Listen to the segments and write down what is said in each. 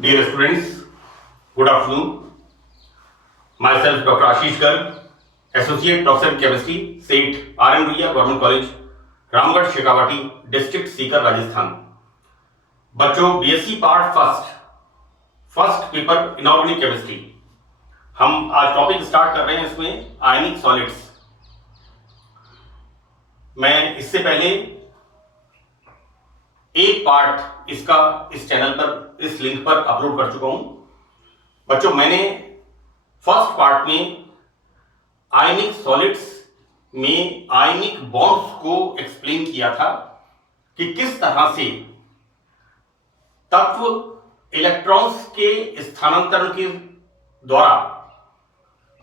Dear students, good afternoon. Myself Dr. Ashish Garg, Associate Professor in Chemistry, SAIT, R.N. Ruia Government College, Ramgarh Shekhawati, district Sikar, Rajasthan. बच्चों, BSc part first paper inorganic chemistry. हम आज topic start कर रहे हैं इसमें आयनिक solids. मैं इससे पहले एक पार्ट इसका इस चैनल पर, इस लिंक पर अपलोड कर चुका हूं। बच्चों, मैंने फर्स्ट पार्ट में आयनिक सॉलिड्स में आयनिक बॉन्ड्स को एक्सप्लेन किया था कि किस तरह से तत्व इलेक्ट्रॉन्स के स्थानांतरण के द्वारा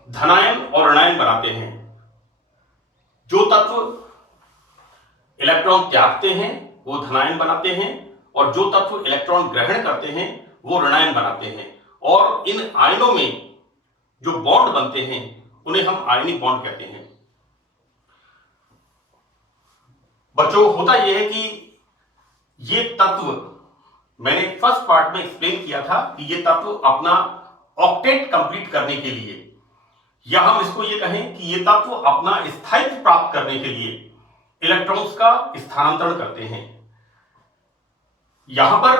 धनायन और ऋणायन बनाते हैं। जो तत्व इलेक्ट्रॉन त्यागते हैं वो धनायन बनाते हैं और जो तत्व इलेक्ट्रॉन ग्रहण करते हैं वो ऋणायन बनाते हैं। और इन आयनों में जो बॉन्ड बनते हैं उन्हें हम आयनिक बॉन्ड कहते हैं। बच्चों, होता यह है कि ये तत्व मैंने फर्स्ट पार्ट में एक्सप्लेन किया था कि ये तत्व अपना ऑक्टेट कंप्लीट करने के लिए, या हम इसको ये कहें कि ये तत्व अपना स्थायित्व प्राप्त करने के लिए इलेक्ट्रॉन्स का स्थानांतरण करते हैं। यहां पर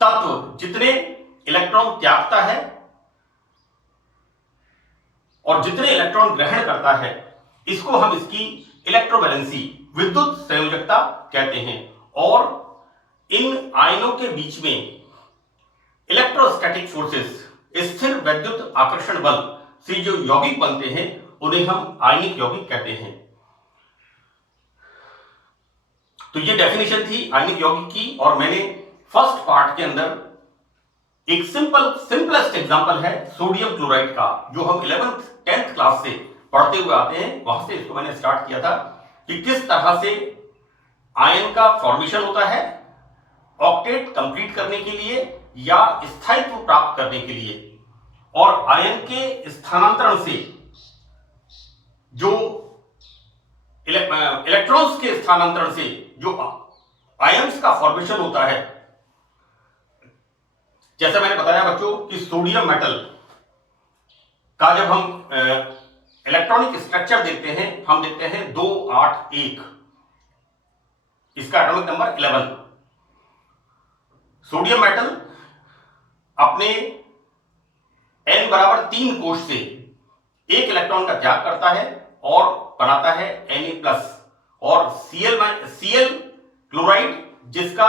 तत्व जितने इलेक्ट्रॉन त्यागता है और जितने इलेक्ट्रॉन ग्रहण करता है, इसको हम इसकी इलेक्ट्रोवैलेंसी, विद्युत संयोजकता कहते हैं। और इन आयनों के बीच में इलेक्ट्रोस्टैटिक फोर्सेस, स्थिर वैद्युत आकर्षण बल से जो यौगिक बनते हैं उन्हें हम आयनिक यौगिक कहते हैं। तो ये डेफिनेशन थी आयनिक यौगिक की। और मैंने फर्स्ट पार्ट के अंदर एक सिंपलेस्ट एग्जांपल है सोडियम क्लोराइड का, जो हम 11th 10th क्लास से पढ़ते हुए आते हैं, वहां से इसको मैंने स्टार्ट किया था कि किस तरह से आयन का फॉर्मेशन होता है ऑक्टेट कंप्लीट करने के लिए या स्थायित्व प्राप्त करने के लिए, और आयन के स्थानांतरण से जो इलेक्ट्रॉन्स के स्थानांतरण से जो आयन्स का फॉर्मेशन होता है। जैसे मैंने बताया बच्चों कि सोडियम मेटल का जब हम इलेक्ट्रॉनिक स्ट्रक्चर देखते हैं, हम देखते हैं 281, इसका एटॉमिक नंबर 11। सोडियम मेटल अपने n बराबर 3 कोश से एक इलेक्ट्रॉन का त्याग करता है और बनाता है Na+, और Cl क्लोराइड, जिसका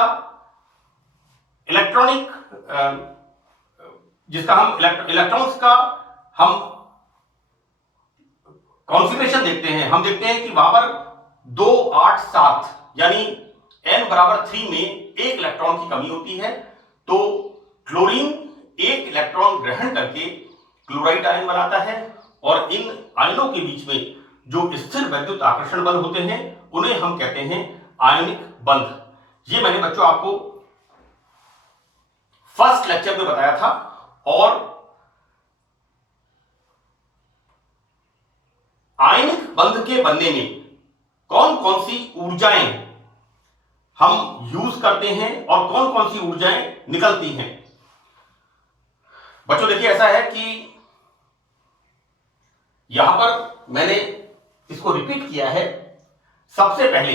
हम इलेक्ट्रॉन्स का हम कॉन्फिगरेशन देखते हैं, हम देखते हैं कि वहां पर 287 यानी n बराबर 3 में एक इलेक्ट्रॉन की कमी होती है। तो क्लोरीन एक इलेक्ट्रॉन ग्रहण करके क्लोराइड आयन बनाता है, और इन आयनों के बीच में जो स्थिर वैद्युत आकर्षण बल होते हैं उन्हें हम कहते हैं आयनिक बंध। ये मैंने बच्चों आपको फर्स्ट लेक्चर में बताया था। और आयनिक बंध के बनने में कौन कौन सी ऊर्जाएं हम यूज करते हैं और कौन कौन सी ऊर्जाएं निकलती हैं। बच्चों देखिए, ऐसा है कि यहां पर मैंने इसको रिपीट किया है। सबसे पहले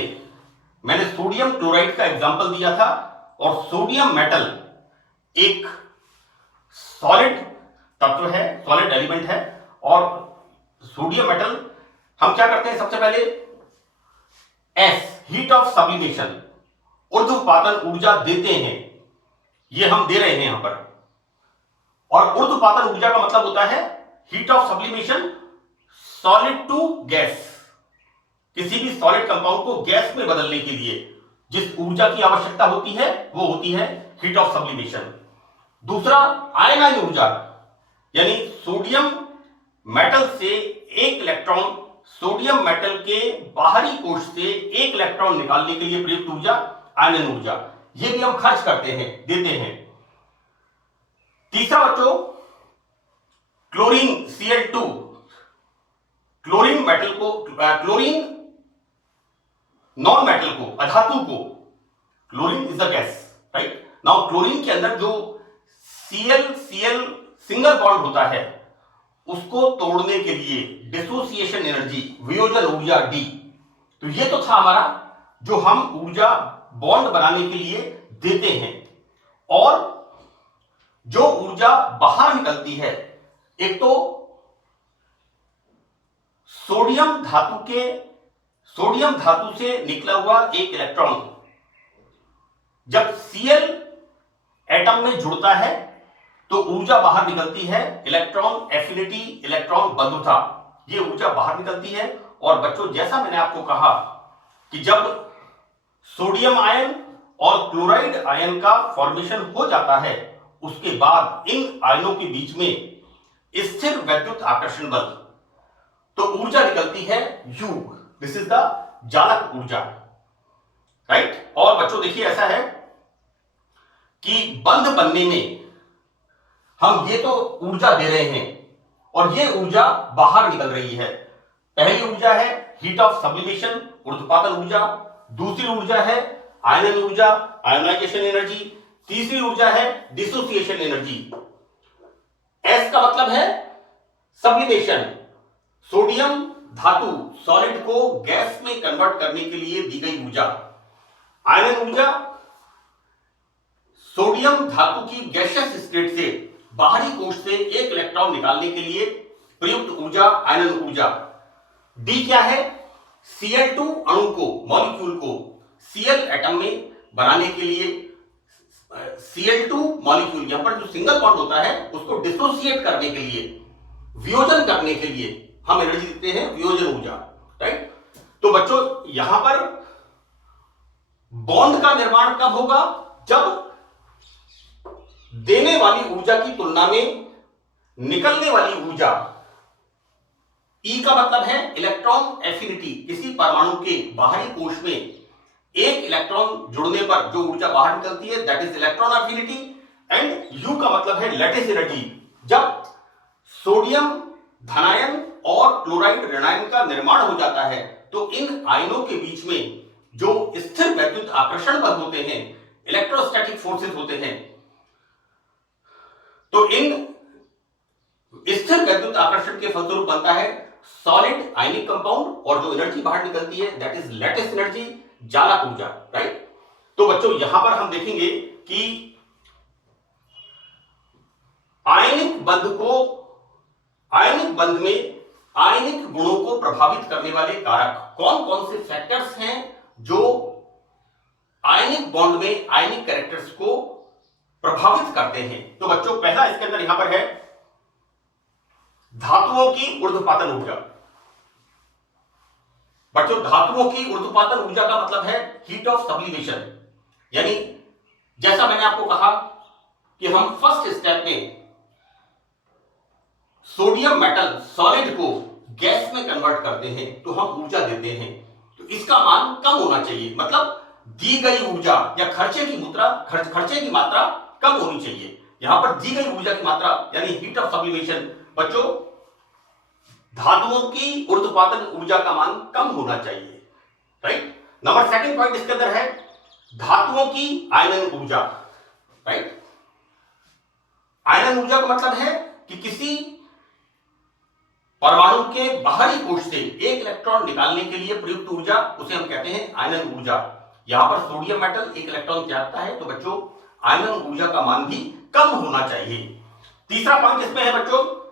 मैंने सोडियम क्लोराइड का एग्जांपल दिया था, और सोडियम मेटल एक सॉलिड तत्व है, सॉलिड एलिमेंट है। और सोडियम मेटल हम क्या करते हैं, सबसे पहले एस, हीट ऑफ सब्लिमेशन, ऊर्ध्वपातन ऊर्जा देते हैं। ये हम दे रहे हैं यहां पर। और ऊर्ध्वपातन ऊर्जा का मतलब होता है heat of sublimation solid to gas. किसी भी सॉलिड कंपाउंड को गैस में बदलने के लिए जिस ऊर्जा की आवश्यकता होती है वो होती है हीट ऑफ सब्लिमेशन। दूसरा आयनाइन ऊर्जा, यानी सोडियम मेटल से एक इलेक्ट्रॉन, सोडियम मेटल के बाहरी कोश से एक इलेक्ट्रॉन निकालने के लिए प्रयुक्त ऊर्जा आयनाइन ऊर्जा, ये भी हम खर्च करते हैं, देते हैं। तीसरा बच्चों, क्लोरीन Cl2, क्लोरीन मेटल को, क्लोरीन नॉन मेटल को, अधातु को, chlorine is a gas, right, now chlorine के अंदर जो Cl सिंगल बॉन्ड होता है उसको तोड़ने के लिए डिसोसिएशन एनर्जी, वियोजन ऊर्जा D। तो ये तो था हमारा जो हम ऊर्जा बॉन्ड बनाने के लिए देते हैं। और जो ऊर्जा बाहर निकलती है, एक तो सोडियम धातु से निकला हुआ एक इलेक्ट्रॉन जब Cl एटम में जुड़ता है तो ऊर्जा बाहर निकलती है, इलेक्ट्रॉन एफिनिटी, इलेक्ट्रॉन बंधुता, ये ऊर्जा बाहर निकलती है। और बच्चों जैसा मैंने आपको कहा कि जब सोडियम आयन और क्लोराइड आयन का फॉर्मेशन हो जाता है उसके बाद इन आयनों के बीच में स्थिर वैद्युत आकर्षण बल, तो ऊर्जा निकलती है U। दिस इज द जालक ऊर्जा, राइट। और बच्चों देखिए ऐसा है कि बंध बनने में हम ये तो ऊर्जा दे रहे हैं और ये ऊर्जा बाहर निकल रही है। पहली ऊर्जा है हीट ऑफ सब्लिमेशन, ऊर्ध्वपातन ऊर्जा। दूसरी ऊर्जा है आयनन ऊर्जा, आयोनाइजेशन एनर्जी। तीसरी ऊर्जा है डिसोसिएशन एनर्जी। एस का मतलब है सब्लिमेशन, सोडियम धातु सॉलिड को गैस में कन्वर्ट करने के लिए दी गई ऊर्जा। आयनन ऊर्जा सोडियम धातु की गैसियस स्टेट से बाहरी कोश से एक इलेक्ट्रॉन निकालने के लिए प्रयुक्त ऊर्जा, आयनन ऊर्जा। डी क्या है? Cl2 अणु को, मॉलिक्यूल को Cl एटम में बनाने के लिए Cl2 मॉलिक्यूल, यहां पर जो सिंगल बॉन्ड होता है उसको डिसोसिएट करने के लिए, वियोजन करने के लिए हम एनर्जी देते हैं, वियोजन ऊर्जा, राइट। तो बच्चों यहां पर बॉन्ड का निर्माण कब होगा? जब देने वाली ऊर्जा की तुलना में निकलने वाली ऊर्जा, ई का मतलब है इलेक्ट्रॉन एफिनिटी, किसी परमाणु के बाहरी कोश में एक इलेक्ट्रॉन जुड़ने पर जो ऊर्जा बाहर निकलती है, that is electron affinity. And you का मतलब है लैटिस एनर्जी, जब सोडियम धनायन और क्लोराइड ऋणायन का निर्माण हो जाता है तो इन आयनों के बीच में जो स्थिर वैद्युत आकर्षण बल होते हैं, इलेक्ट्रोस्टैटिक फोर्सेस होते हैं, तो इन स्थिर वैद्युत आकर्षण के फलस्वरूप बनता है सॉलिड आयनिक कंपाउंड, और जो एनर्जी बाहर निकलती है दैट इज लैटिस एनर्जी, जालक ऊर्जा, राइट। तो बच्चों यहां पर हम देखेंगे कि आयनिक बंध में आयनिक गुणों को प्रभावित करने वाले कारक कौन कौन से फैक्टर्स हैं जो आयनिक बॉन्ड में आयनिक कैरेक्टर्स को प्रभावित करते हैं। तो बच्चों पहला इसके अंदर यहां पर है धातुओं की ऊर्ध्वपातन ऊर्जा। बच्चों धातुओं की ऊर्ध्वपातन ऊर्जा का मतलब है हीट ऑफ सब्लिमेशन, यानी जैसा मैंने आपको कहा कि हम फर्स्ट स्टेप में सोडियम मेटल सॉलिड को गैस में कन्वर्ट करते हैं तो हम ऊर्जा देते हैं, तो इसका मान कम होना चाहिए, मतलब दी गई ऊर्जा या खर्चे की मात्रा कम होनी चाहिए। यहां पर दी गई ऊर्जा की मात्रा यानी हीट ऑफ सब्लिमेशन, बच्चों धातुओं की ऊर्ध्वपातन ऊर्जा का मान कम होना चाहिए, राइट। नंबर सेकंड पॉइंट इसके अंदर है धातुओं की आयनन ऊर्जा, राइट। आयनन ऊर्जा का मतलब है कि किसी परमाणु के बाहरी कोश से एक इलेक्ट्रॉन निकालने के लिए प्रयुक्त ऊर्जा, उसे हम कहते हैं आयनन ऊर्जा। यहां पर सोडियम मेटल एक इलेक्ट्रॉन त्यागता है, तो बच्चों आयनन ऊर्जा का मान भी कम होना चाहिए। तीसरा पॉइंट इसमें है बच्चों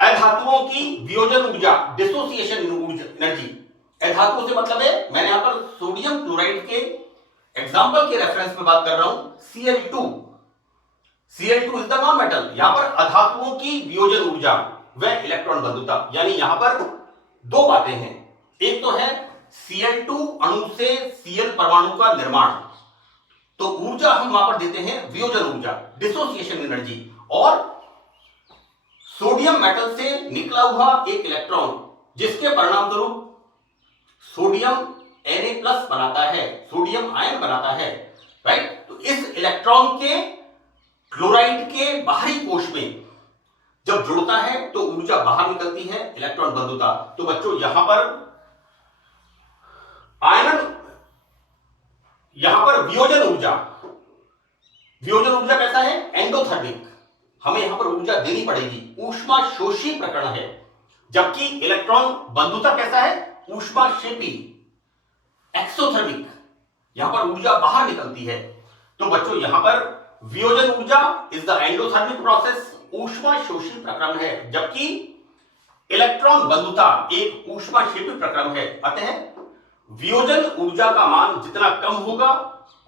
अधातुओं की वियोजन ऊर्जा, डिसोसिएशन एनर्जी। अधातुओं से मतलब है, मैंने यहां पर सोडियम क्लोराइड के एग्जांपल के रेफरेंस में बात कर रहा हूं, Cl2 is the non metal. यहां पर अधातुओं की वियोजन ऊर्जा व इलेक्ट्रॉन बंधुता, यानी यहां पर दो बातें हैं, एक तो है Cl2 अणु से Cl परमाणु का निर्माण, तो ऊर्जा हम वहां पर देते हैं वियोजन ऊर्जा, डिसोसिएशन एनर्जी। और सोडियम मेटल से निकला हुआ एक इलेक्ट्रॉन जिसके परिणाम स्वरूप सोडियम Na+ बनाता है, सोडियम आयन बनाता है, राइट। तो इस इलेक्ट्रॉन के क्लोराइड के बाहरी कोश में जब जुड़ता है तो ऊर्जा बाहर निकलती है, इलेक्ट्रॉन बंधुता। तो बच्चों यहां पर वियोजन ऊर्जा वियोजन ऊर्जा कैसा है? एंडोथर्मिक, हमें यहां पर ऊर्जा देनी पड़ेगी, ऊष्मा शोषी प्रकरण है। जबकि इलेक्ट्रॉन बंधुता कैसा है? ऊष्माक्षेपी, एक्सोथर्मिक, यहां पर ऊर्जा बाहर निकलती है। तो बच्चों यहां पर वियोजन ऊर्जा इज द एंडोथर्मिक प्रोसेस, ऊष्मा शोषी प्रक्रम है, जबकि इलेक्ट्रॉन बंधुता एक ऊष्माक्षेपी प्रक्रम है। अतः वियोजन ऊर्जा का मान जितना कम होगा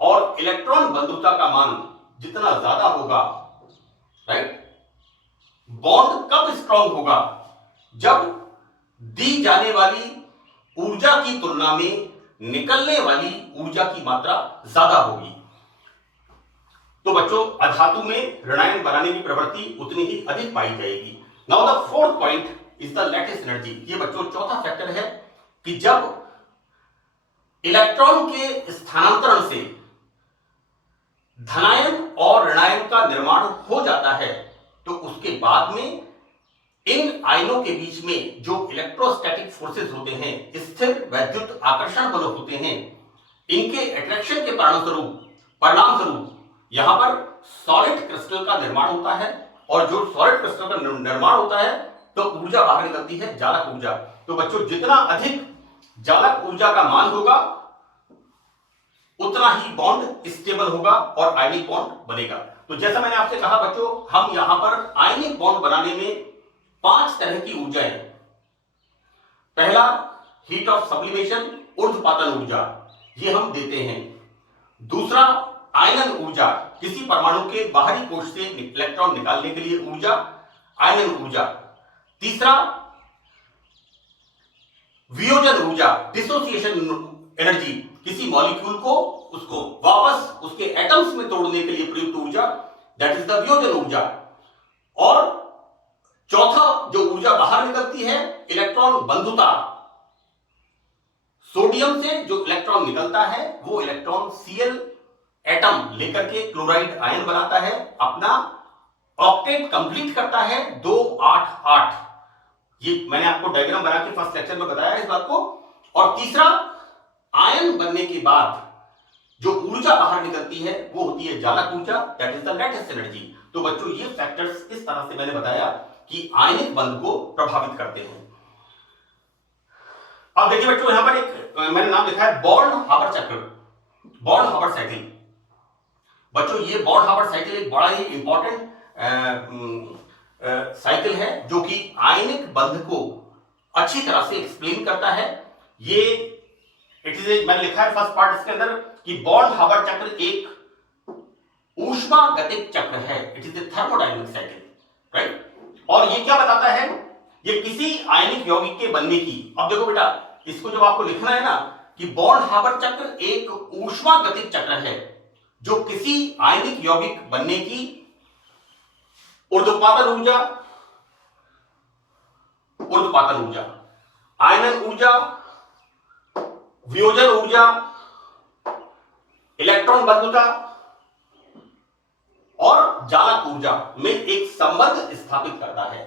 और इलेक्ट्रॉन बंधुता का मान जितना ज्यादा होगा, राइट, बॉन्ड कब स्ट्रॉन्ग होगा? जब दी जाने वाली ऊर्जा की तुलना में निकलने वाली ऊर्जा की मात्रा ज्यादा होगी। तो बच्चों अधातु में ऋणायन बनाने की प्रवृत्ति उतनी ही अधिक पाई जाएगी। Now the fourth point is the lattice energy. ये बच्चों चौथा फैक्टर है कि जब इलेक्ट्रॉन के स्थानांतरण से धनायन और ऋणायन का निर्माण हो जाता है, तो उसके बाद में इन आयनों के बीच में जो इलेक्ट्रोस्टैटिक फोर्सेस होते हैं, स्थिर वैद्युत आकर्षण बल होते हैं, इनके अट्रैक्शन के परिणाम स्वरूप यहां पर सॉलिड क्रिस्टल का निर्माण होता है। और जो सॉलिड क्रिस्टल का निर्माण होता है तो ऊर्जा बाहर निकलती है, जालक ऊर्जा। तो बच्चों जितना अधिक जालक ऊर्जा का मान होगा उतना ही बॉन्ड स्टेबल होगा और आयनिक बॉन्ड बनेगा। तो जैसा मैंने आपसे कहा बच्चों, हम यहां पर आयनिक बॉन्ड बनाने में 5 तरह की ऊर्जाएं, पहला हीट ऑफ सब्लिमेशन, ऊर्ध्वपातन ऊर्जा, ये हम देते हैं। दूसरा आयनन ऊर्जा, किसी परमाणु के बाहरी कोश से इलेक्ट्रॉन निकालने के लिए ऊर्जा, आयनन ऊर्जा। तीसरा वियोजन ऊर्जा, डिसोसिएशन एनर्जी, किसी मॉलिक्यूल को उसको वापस उसके एटम्स में तोड़ने के लिए प्रयुक्त ऊर्जा, दैट इज द वियोजन ऊर्जा। और चौथा जो ऊर्जा बाहर निकलती है, इलेक्ट्रॉन बंधुता, सोडियम से जो इलेक्ट्रॉन निकलता है वो इलेक्ट्रॉन Cl एटम लेकर के क्लोराइड आयन बनाता है, अपना ऑक्टेट कंप्लीट करता है 288। ये मैंने आपको डायग्राम बना के फर्स्ट लेक्चर में बताया इस बात को। और तीसरा आयन बनने के बाद जो ऊर्जा बाहर निकलती है वो होती है जालक ऊर्जा, that is the lattice energy. तो बच्चों ये फैक्टर्स इस तरह से मैंने बताया कि आयनिक बंध को प्रभावित करते हैं। अब देखिए बच्चों यहां पर एक मैंने नाम लिखा है बॉर्न-हावर चक्र, बॉर्न-हावर साइकिल। बच्चों ये बॉर्न-हावर साइकिल एक बड़ा ही इंपॉर्टेंट साइकिल है जो कि आयनिक बंध को अच्छी तरह से एक्सप्लेन करता है। ये इट इज मैंने लिखा है फर्स्ट पार्ट इसके अंदर कि बॉर्न-हावर चक्र एक ऊष्मा गतिक चक्र है, it is a thermodynamic cycle, right. और ये क्या बताता है? ये किसी आयनिक यौगिक के बनने की, अब देखो बेटा इसको जब आपको लिखना है ना कि बॉर्न-हावर चक्र एक ऊष्मा गतिक चक्र है जो किसी आयनिक यौगिक बनने की ऊर्ध्वपातन ऊर्जा, आयनन ऊर्जा, वियोजन ऊर्जा, इलेक्ट्रॉन बंधुता और जालक ऊर्जा में एक संबंध स्थापित करता है।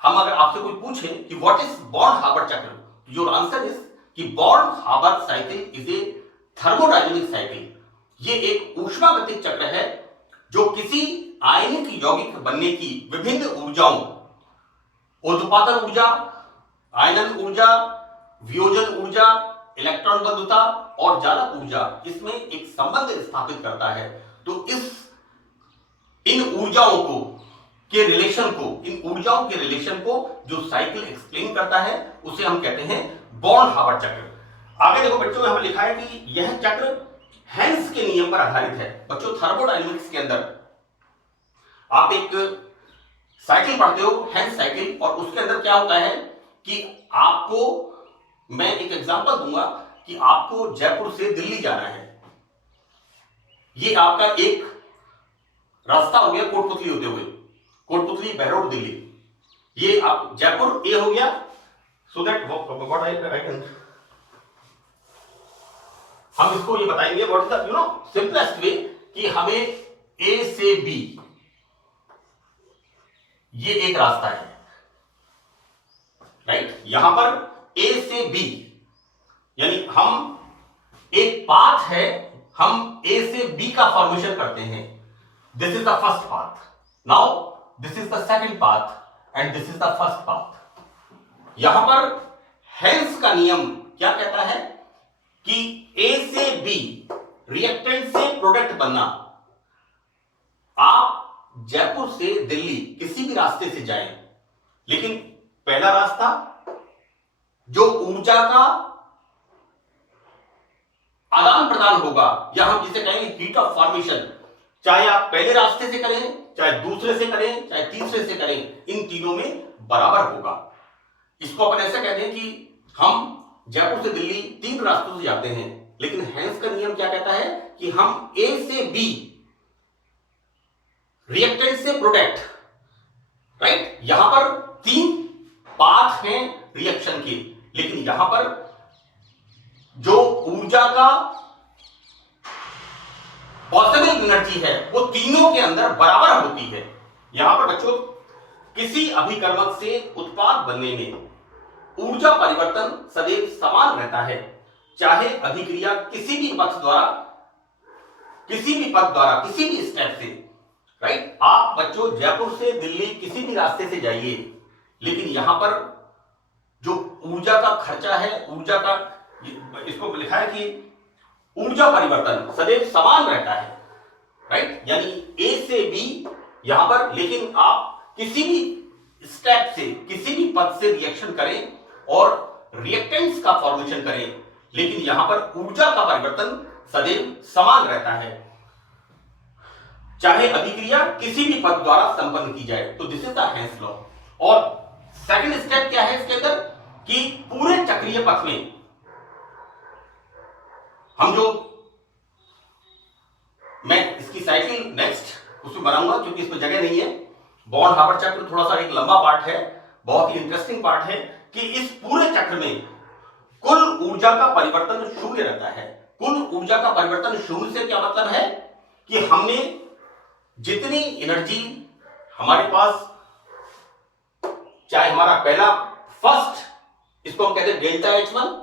हम अगर आपसे कोई पूछे कि व्हाट इज बॉर्न-हावर चक्र, योर आंसर इज कि Born Haber cycle is a thermodynamic cycle. ये एक ऊष्मागतिक चक्र है जो किसी आयनिक यौगिक बनने की विभिन्न ऊर्जाओं, ऊर्ध्वपातन ऊर्जा, आयनन ऊर्जा, वियोजन ऊर्जा, इलेक्ट्रॉन बंधुता और जालक ऊर्जा, इसमें एक संबंध स्थापित करता है। तो इन ऊर्जाओं को के रिलेशन को, इन ऊर्जाओं के रिलेशन को जो साइकिल एक्सप्लेन करता है उसे हम कहते हैं बॉर्न-हावर चक्र। आगे देखो बच्चों यहां पर लिखा है कि यह चक्र हेंस के नियम पर आधारित है। बच्चों थर्मोडायनेमिक्स के अंदर आप एक साइकिल पढ़ते हो, हेंस साइकिल, और उसके अंदर क्या होता है कि आपको मैं एक एग्जांपल दूंगा कि आपको जयपुर से दिल्ली जाना है। ये आपका एक रास्ता हो गया कोटपुतली होते हुए, कोटपुतली, बहरोड, दिल्ली। ये आप जयपुर ए हो गया, so that what I can, हम इसको ये बताएंगे what is the you know simplest way कि हमें ए से बी, ये एक रास्ता है, राइट। यहां पर ए से बी यानी हम एक पाथ है, हम ए से बी का फॉर्मेशन करते हैं। This is the first path, now this is the second path and this is the first path. यहां पर हेंस का नियम क्या कहता है कि ए से बी रिएक्टेंट से प्रोडक्ट बनना। आप जयपुर से दिल्ली किसी भी रास्ते से जाएं, लेकिन पहला रास्ता जो ऊर्जा का आदान प्रदान होगा, या हम जिसे कहेंगे हीट ऑफ फॉर्मेशन, चाहे आप पहले रास्ते से करें, चाहे दूसरे से करें, चाहे तीसरे से करें, इन तीनों में बराबर होगा। इसको अपन ऐसा कहते हैं कि हम जयपुर से दिल्ली 3 रास्तों से जाते हैं, लेकिन हेंस का नियम क्या कहता है कि हम ए से बी रिएक्टेंट से प्रोडक्ट, राइट, यहां पर 3 पाथ हैं रिएक्शन के, लेकिन यहां पर जो ऊर्जा का पॉसिबल एनर्जी है वो तीनों के अंदर बराबर होती है। यहां पर बच्चों किसी अभिकर्मक से उत्पाद बनने में ऊर्जा परिवर्तन सदैव समान रहता है, चाहे अभिक्रिया किसी भी पथ द्वारा, किसी भी पथ द्वारा, किसी भी स्टेप से, राइट। आप बच्चों जयपुर से दिल्ली किसी भी रास्ते से जाइए, लेकिन यहां पर जो ऊर्जा का खर्चा है, ऊर्जा का, इसको लिखा है कि ऊर्जा परिवर्तन सदैव समान रहता है, राइट, यानी ए से बी यहां पर, लेकिन आप किसी भी स्टेप से, किसी भी पथ से रिएक्शन करें और रिएक्टेंट्स का फॉर्मेशन करें, लेकिन यहां पर ऊर्जा का परिवर्तन सदैव समान रहता है, चाहे अभिक्रिया किसी भी पथ द्वारा संपन्न की जाए। तो this is the hence law. और सेकंड स्टेप क्या है इसके अंदर कि पूरे चक्रीय पथ में हम जो, मैं इसकी साइकिल नेक्स्ट उसमें बनाऊंगा क्योंकि इसमें जगह नहीं है। बॉर्न हार्बर चक्र थोड़ा सा एक लंबा पार्ट है, बहुत ही इंटरेस्टिंग पार्ट है कि इस पूरे चक्र में कुल ऊर्जा का परिवर्तन शून्य रहता है। कुल ऊर्जा का परिवर्तन शून्य से क्या मतलब है कि हमने जितनी एनर्जी हमारे पास, चाहे हमारा पहला फर्स्ट, इसको हम कहते हैं डेल्टा H1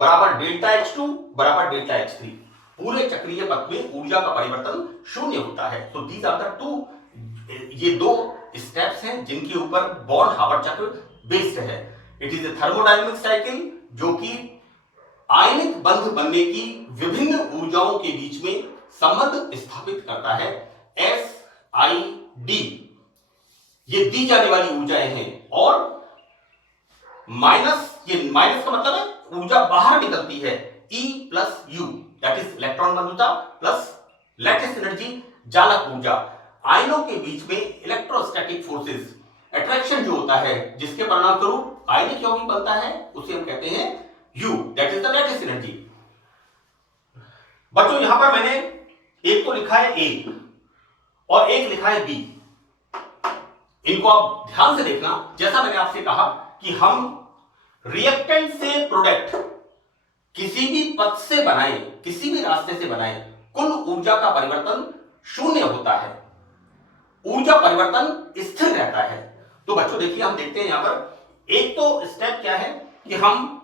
बराबर डेल्टा H2 बराबर डेल्टा H3, पूरे चक्रीय पथ में ऊर्जा का परिवर्तन शून्य होता है। तो दीज आर द 2, ये 2 स्टेप्स हैं जिनके ऊपर बॉर्न हार्बर चक्र बेस्ड है। It is a thermodynamic cycle जो कि आयनिक बंध बनने की विभिन्न ऊर्जाओं के बीच में संबंध स्थापित करता है। SID ये दी जाने वाली ऊर्जाएं हैं, और माइनस, ये माइनस का मतलब है ऊर्जा बाहर निकलती है, E plus U that is electron बंधुता प्लस लैटिस एनर्जी, जालक ऊर्जा। आयनों के बीच में इलेक्ट्रोस्टैटिक फोर्सेस, अट्रैक्शन जो होता है, जिसके परिणाम स्वरूप आयनिक यौगिक बनता है, उसे हम कहते हैं U that is the lattice energy. बच्चों यहां पर मैंने एक तो लिखा है A और एक लिखा है B, इनको आप ध्यान से देखना। जैसा मैंने आपसे कहा कि हम रिएक्टेंट से प्रोडक्ट किसी भी पथ से बनाए, किसी भी रास्ते से बनाए, कुल ऊर्जा का परिवर्तन शून्य होता है, ऊर्जा परिवर्तन स्थिर रहता है। तो बच्चों देखिए, हम देखते हैं यहां पर एक तो स्टेप क्या है कि हम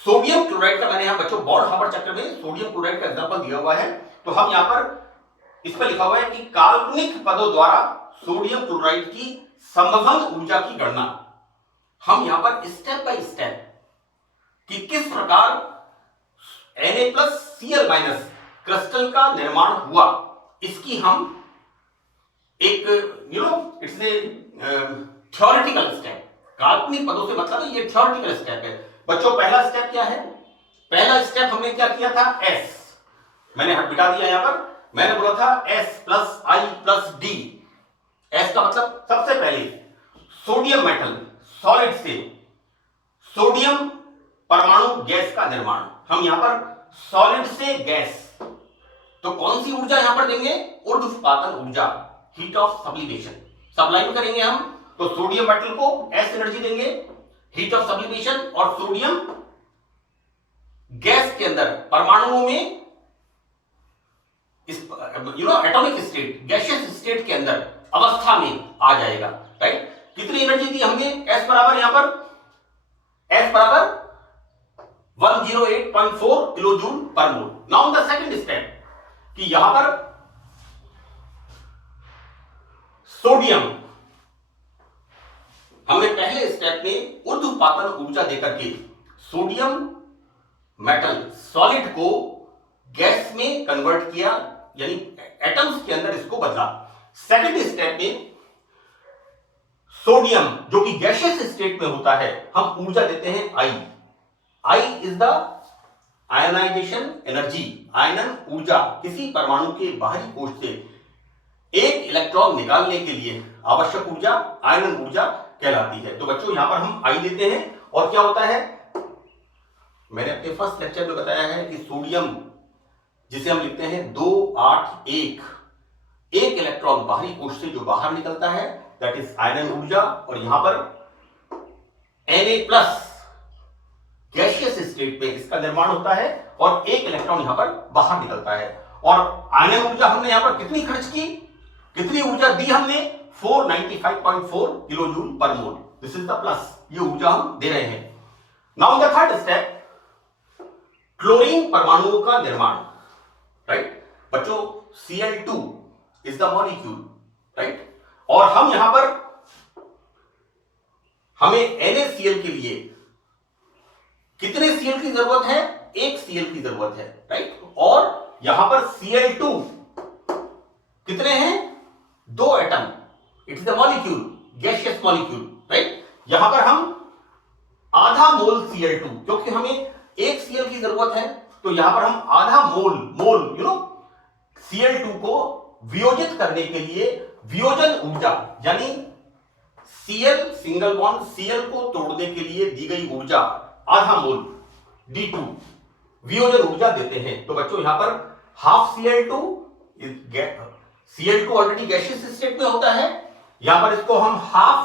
सोडियम क्लोराइड का, मैंने यहां बच्चों बॉर्न हार्बर चक्र में सोडियम क्लोराइड का एग्जांपल दिया हुआ है, तो हम यहां पर इस पर लिखा हुआ है कि काल्पनिक पदों द्वारा सोडियम क्लोराइड की संवहन ऊर्जा की गणना। हम यहां पर स्टेप बाय स्टेप कि किस प्रकार Na+Cl- क्रिस्टल का निर्माण हुआ, इसकी हम एक इट्स ए थ्योरेटिकल स्टेप। काल्पनिक पदों से मतलब है ये थ्योरेटिकल स्टेप है। बच्चों पहला स्टेप क्या है? पहला स्टेप हमने क्या किया था? S, मैंने हट बिठा दिया यहां पर, मैंने बोला था S+I+D। S का मतलब सबसे पहले सोडियम मेटल सॉलिड से सोडियम परमाणु गैस का निर्माण। हम यहां पर सॉलिड से गैस, तो कौन सी ऊर्जा यहां पर देंगे? ऊर्ध्वपातन ऊर्जा, हीट ऑफ सब्लिमेशन। सब्लाइम करेंगे हम तो सोडियम मेटल को S एनर्जी देंगे, हीट ऑफ सब्लिमेशन, और सोडियम गैस के अंदर परमाणुओं में इस एटॉमिक स्टेट, गैसियस स्टेट के अंदर अवस्था में आ जाएगा, राइट। कितनी एनर्जी दी हमने? S बराबर, यहां पर S बराबर 108.4 kilo joule per mole. Now the second step कि यहां पर सोडियम हमने पहले स्टेप में ऊर्ध्वपातन ऊर्जा देकर के सोडियम मेटल सॉलिड को गैस में कन्वर्ट किया, यानी एटम्स के अंदर इसको बदला। सेकंड स्टेप में सोडियम जो कि गैसियस स्टेट में होता है, हम ऊर्जा देते हैं आई। I is the ionization energy, आयनन ऊर्जा। किसी परमाणु के बाहरी कोश से एक इलेक्ट्रॉन निकालने के लिए आवश्यक ऊर्जा आयनन ऊर्जा कहलाती है। तो बच्चों यहां पर हम आई देते हैं और क्या होता है, मैंने अपने फर्स्ट लेक्चर में बताया है कि सोडियम जिसे हम लिखते हैं 281, एक इलेक्ट्रॉन बाहरी कोश से जो बाहर निकलता है दैट इज आयनन ऊर्जा। और यहां पर Na+ गैसियस स्टेट में इसका निर्माण होता है और एक इलेक्ट्रॉन यहां पर बाहर निकलता है। और आयनन ऊर्जा हमने यहां पर कितनी खर्च की, कितनी ऊर्जा दी हमने, 495.4 kilo joule per mole. This is the plus, ये ऊर्जा हम दे रहे हैं। Now the third step, chlorine परमाणुओं का निर्माण। राइट बच्चों, Cl2 is the molecule, right. और हम यहां पर हमें NaCl के लिए कितने Cl की जरूरत है, एक Cl की जरूरत है, राइट। और यहां पर Cl2 कितने हैं, 2 atom, it is the molecule, gaseous molecule, right. यहां पर हम आधा मोल Cl2, क्योंकि हमें एक Cl की जरूरत है तो यहां पर हम आधा मोल Cl2 को वियोजित करने के लिए वियोजन ऊर्जा, यानी Cl सिंगल बॉन्ड Cl को तोड़ने के लिए दी गई ऊर्जा आधा मोल D2 वियोजन ऊर्जा देते हैं। तो बच्चों यहां पर half Cl2 already gaseous state में होता है, यहां पर इसको हम हाफ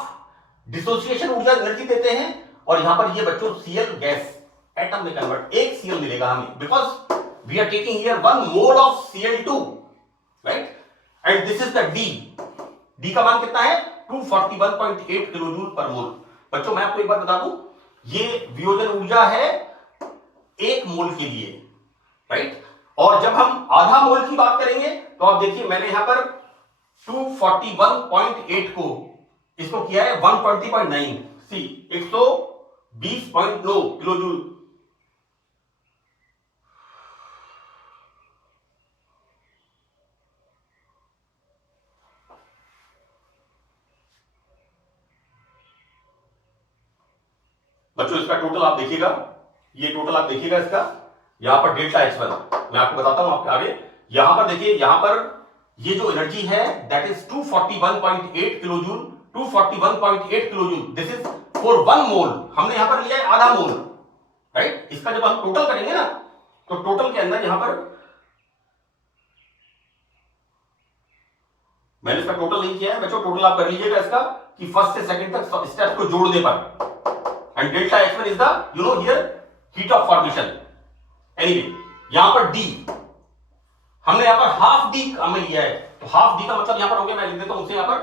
डिसोसिएशन ऊर्जा एनर्जी देते हैं और यहां पर ये बच्चों Cl गैस एटम में कन्वर्ट, एक Cl मिलेगा हमें, because we are taking here 1 mole of Cl2, right. And this is the D का मान कितना है, 241.8 किलो जूल पर मोल। बच्चों मैं आपको एक बात बता दूं, ये वियोजन ऊर्जा है एक मोल के लिए, राइट। और जब हम आधा मोल की बात करेंगे तो आप देखिए मैंने यहां पर 241.8 को इसको किया है 120.9, सी 120.9 किलो जूल। बच्चों इसका टोटल आप देखिएगा, ये टोटल आप देखिएगा इसका, यहां पर डेल्टा H1 मैं आपको बताता हूं आपके आगे। यहां पर देखिए, यहां पर ये जो एनर्जी है that is 241.8 kilo joule, 241.8 kilo joule. This is for 1 मोल, हमने यहां पर लिया है आधा मोल, राइट। इसका जब हम टोटल करेंगे ना तो टोटल के अंदर यहां पर मैंने इसका टोटल नहीं किया है बच्चों, टोटल आप कर लीजिएगा इसका कि फर्स्ट से सेकंड तक स्टेप्स को जोड़ने पर। And delta H1 is the, here heat of formation. Anyway, यहां पर D हमने यहां पर हाफ D हमें लिया है, तो हाफ D का मतलब यहां पर हो गया, मैं लिख देता हूं उसे यहां पर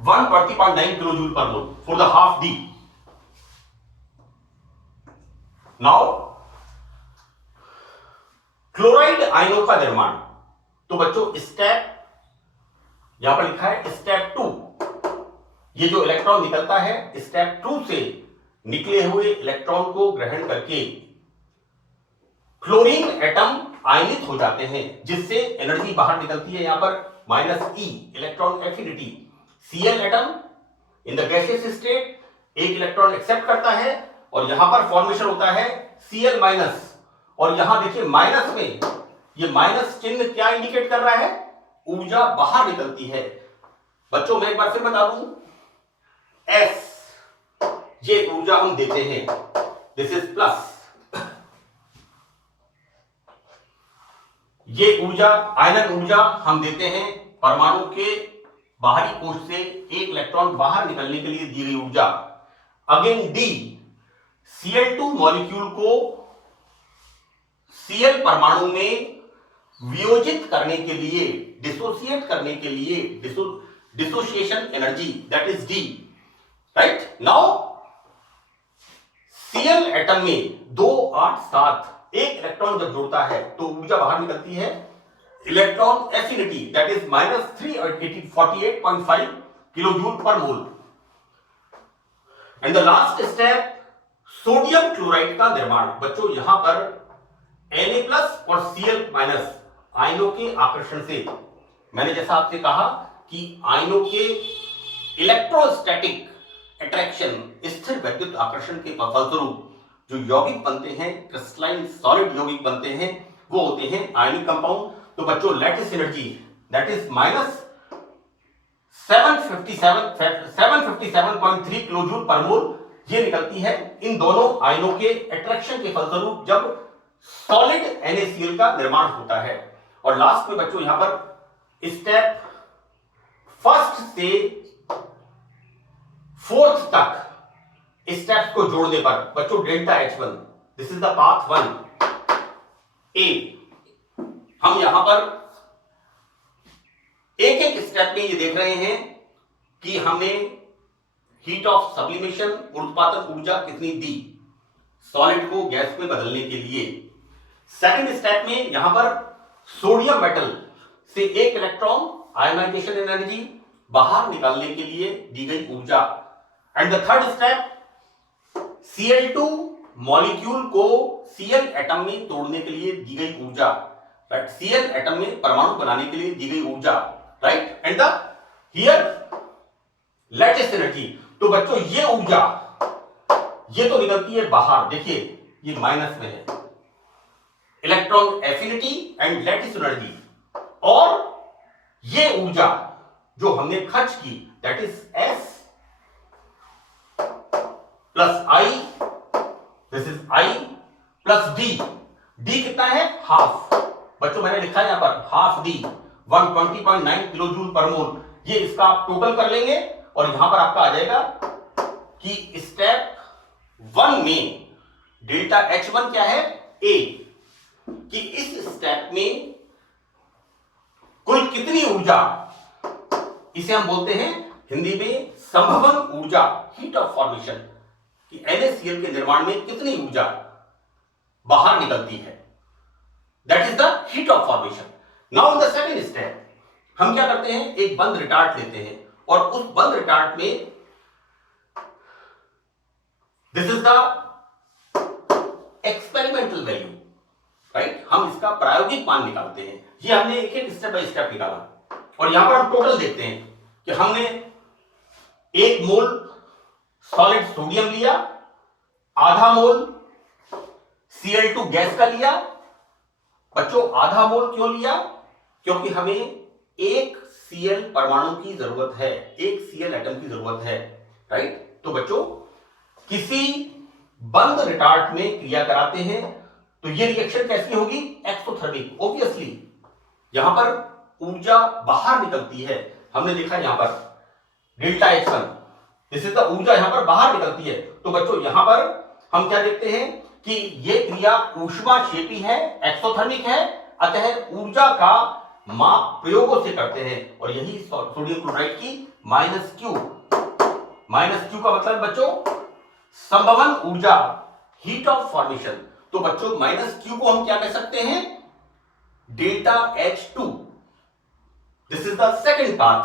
120.9 kilo joule per mole for the half D। Now chloride आयनों का निर्माण। तो बच्चों स्टेप यहां पर लिखा है स्टेप 2, ये जो इलेक्ट्रॉन निकलता है स्टेप 2 से निकले हुए इलेक्ट्रॉन को ग्रहण करके क्लोरीन एटम आयनित हो जाते हैं, जिससे एनर्जी बाहर निकलती है यहां पर -E electron affinity. Cl atom in the gaseous state एक इलेक्ट्रॉन एक्सेप्ट करता है और यहां पर फॉर्मेशन होता है Cl-, और यहां देखिए माइनस में ये माइनस चिन्ह क्या इंडिकेट कर रहा है, ऊर्जा बाहर निकलती है। बच्चों मैं एक बार फिर बता दूं, S ये ऊर्जा हम देते हैं, दिस इज प्लस। ये ऊर्जा आयनन ऊर्जा हम देते हैं परमाणु के बाहरी कोश से एक इलेक्ट्रॉन बाहर निकलने के लिए दी गई ऊर्जा। अगेन D Cl2 मॉलिक्यूल को Cl परमाणु में वियोजित करने के लिए, डिसोसिएट करने के लिए, dissociation energy, that is D, right. Now Cl atom में 2 8 7 एक इलेक्ट्रॉन जब जुड़ता है तो ऊर्जा बाहर निकलती है electron affinity, that is -348.5 kilo joule per mole. And the last step, sodium chloride का निर्माण। बच्चों यहां पर Na+ और Cl- आयनों के आकर्षण से, मैंने जैसा आपसे कहा कि आयनों के इलेक्ट्रोस्टैटिक अट्रैक्शन, स्थिर वैद्युत आकर्षण के फलस्वरूप जो यौगिक बनते हैं, क्रिस्टलाइन सॉलिड यौगिक बनते हैं, वो होते हैं आयनिक कंपाउंड। तो बच्चों lattice energy that is -757.3 kilo joule per mole, ये निकलती है इन दोनों आयनों के अट्रैक्शन के फलस्वरूप जब सॉलिड NaCl का निर्माण होता है। और लास्ट में बच्चों यहां पर स्टेप फर्स्ट से फोर्थ तक स्टेप्स को जोड़ने पर बच्चों delta H1, this is the path 1 ए। हम यहां पर एक एक स्टेप में ये देख रहे हैं कि हमने हीट ऑफ सब्लिमेशन, उत्पादन ऊर्जा कितनी दी सॉलिड को गैस में बदलने के लिए। सेकंड स्टेप में यहां पर सोडियम मेटल से एक इलेक्ट्रॉन आयनाइजेशन एनर्जी बाहर निकालने के लिए दी गई ऊर्जा। And the third step, Cl2 molecule को Cl एटम में तोड़ने के लिए दी गई ऊर्जा, राइट। Cl एटम में परमाणु बनाने के लिए दी गई ऊर्जा, right. And the here lattice energy. तो बच्चों ये ऊर्जा ये तो निकलती है बाहर, देखिए ये माइनस में है, electron affinity and lattice energy. और ये ऊर्जा जो हमने खर्च की that is S plus I, this is I plus D। D कितना है? हाफ। बच्चों मैंने लिखा है यहां पर half D, 120.9 kilo joule per mole. ये इसका आप टोटल कर लेंगे और यहां पर आपका आ जाएगा कि स्टेप 1 में डेल्टा H1 क्या है? A, कि इस स्टेप में कुल कितनी ऊर्जा, इसे हम बोलते हैं हिंदी में संभवन ऊर्जा, हीट ऑफ फॉर्मेशन, कि NaCl के निर्माण में कितनी ऊर्जा बाहर निकलती है, that is the heat of formation. Now in the second step हम क्या करते हैं, एक बंद रिटार्ट लेते हैं और उस बंद रिटार्ट में this is the experimental value, right. हम इसका प्रायोगिक मान निकालते हैं। ये हमने एक एक स्टेप बाय स्टेप निकाला और यहां पर हम टोटल देखते हैं कि हमने 1 मोल सॉलिड सोडियम लिया, आधा मोल Cl2 गैस का लिया। बच्चों आधा मोल क्यों लिया? क्योंकि हमें एक Cl परमाणु की जरूरत है, एक Cl एटम की जरूरत है, राइट। तो बच्चों किसी बंद रिटार्ट में क्रिया कराते हैं तो ये रिएक्शन कैसी होगी? एक्सोथर्मिक। ऑब्वियसली यहां पर ऊर्जा बाहर निकलती है, हमने देखा यहां पर delta H1, this is the ऊर्जा यहां पर बाहर निकलती है। तो बच्चों यहां पर हम क्या देखते हैं कि ये क्रिया ऊष्माक्षेपी है, एक्सोथर्मिक है, अतः ऊर्जा का माप प्रयोगों से करते हैं और यही सोडियम क्लोराइड की -Q। -Q का मतलब बच्चों संभवन ऊर्जा, हीट ऑफ फॉर्मेशन। तो बच्चों -Q को हम क्या कह सकते हैं? Delta H2। This is the second path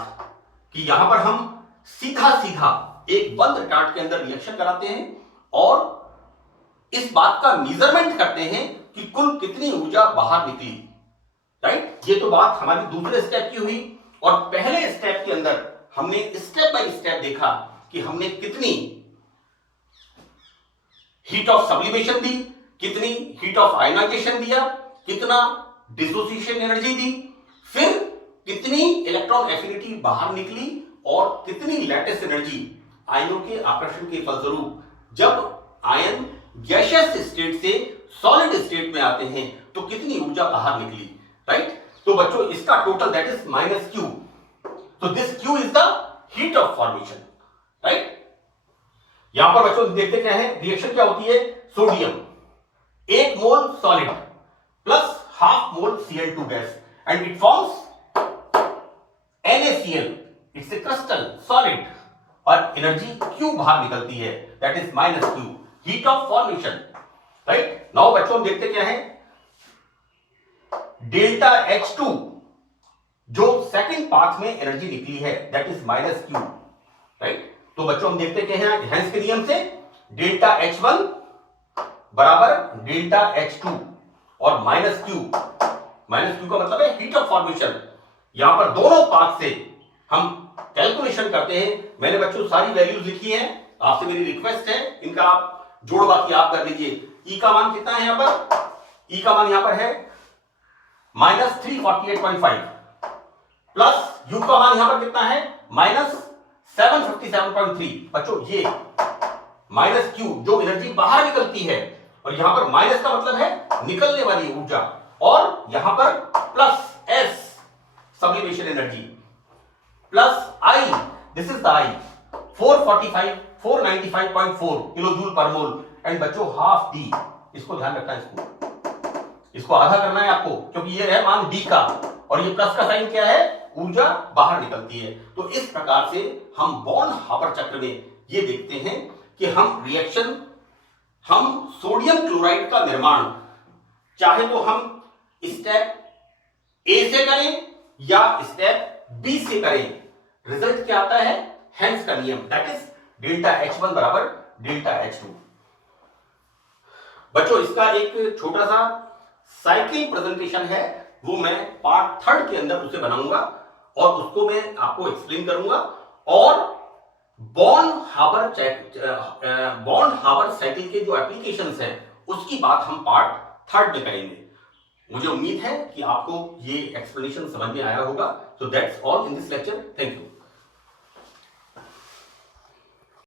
कि यहां पर हम सीधा सीधा एक बंद रिटार्ट के अंदर रिएक्शन कराते हैं और इस बात का मेजरमेंट करते हैं कि कुल कितनी ऊर्जा बाहर निकली, राइट। ये तो बात हमारी दूसरे स्टेप की हुई और पहले स्टेप के अंदर हमने स्टेप बाय स्टेप देखा कि हमने कितनी हीट ऑफ सब्लिमेशन दी, कितनी हीट ऑफ आयनाइजेशन दिया, कितना डिसोसिएशन एनर्जी दी, फिर कितनी इलेक्ट्रॉन एफिनिटी बाहर निकली और कितनी लैटिस एनर्जी आयनों के आकर्षण के फलस्वरूप जब आयन गैसियस स्टेट से सॉलिड स्टेट में आते हैं तो कितनी ऊर्जा बाहर निकली, राइट। तो बच्चों इसका टोटल दैट इज -Q। तो this Q is the heat of formation, right. यहां पर बच्चों देखते क्या है, रिएक्शन क्या होती है? Sodium 1 mole solid plus half mole Cl2 gas and it forms NaCl. It's a crystal solid और एनर्जी Q बाहर निकलती है, that is -Q, heat of formation, right? Now बच्चों हम देखते क्या है, डेल्टा H2 जो सेकंड पाथ में एनर्जी निकली है that is -Q, राइट? तो बच्चों हम देखते क्या है, हेंस के नियम से डेल्टा H1 बराबर डेल्टा H2 और -Q का मतलब है हीट ऑफ फॉर्मेशन। यहां पर दोनों पाथ से हम कैलकुलेशन करते हैं। मैंने बच्चों सारी वैल्यूज लिखी हैं, आपसे मेरी रिक्वेस्ट है इनका आप जोड़ बाकी आप कर लीजिए। ई का मान कितना है यहां पर, ई का मान यहां पर है -348.5 प्लस यू का मान यहां पर कितना है -757.3। बच्चों ये माइनस क्यू जो एनर्जी बाहर निकलती है और यहां पर माइनस का मतलब है निकलने वाली ऊर्जा और यहां पर plus S sublimation energy plus I, this is the I 495.4 kilojoule पर मोल एंड बच्चों हाफ डी, इसको ध्यान रखना है, इसको आधा करना है आपको क्योंकि ये है मान डी का और ये प्लस का साइन क्या है, ऊर्जा बाहर निकलती है। तो इस प्रकार से हम बॉर्न हापर चक्र में ये देखते हैं कि हम सोडियम क्लोराइड का निर्माण चाहे तो हम स्टेप ए से करें या स्टेप बी से करें, रिजल्ट क्या आता है, हेंस का नियम, दैट इज डेल्टा H1 बराबर डेल्टा H2। बच्चों इसका एक छोटा सा साइकिल प्रेजेंटेशन है, वो मैं पार्ट 3 के अंदर उसे बनाऊंगा और उसको मैं आपको एक्सप्लेन करूंगा और बॉर्न हाबर साइकिल के जो एप्लीकेशंस हैं उसकी बात हम पार्ट 3 में करेंगे। मुझे उम्मीद है कि आपको ये एक्सप्लेनेशन समझ में आया होगा। So that's all in this lecture, thank you.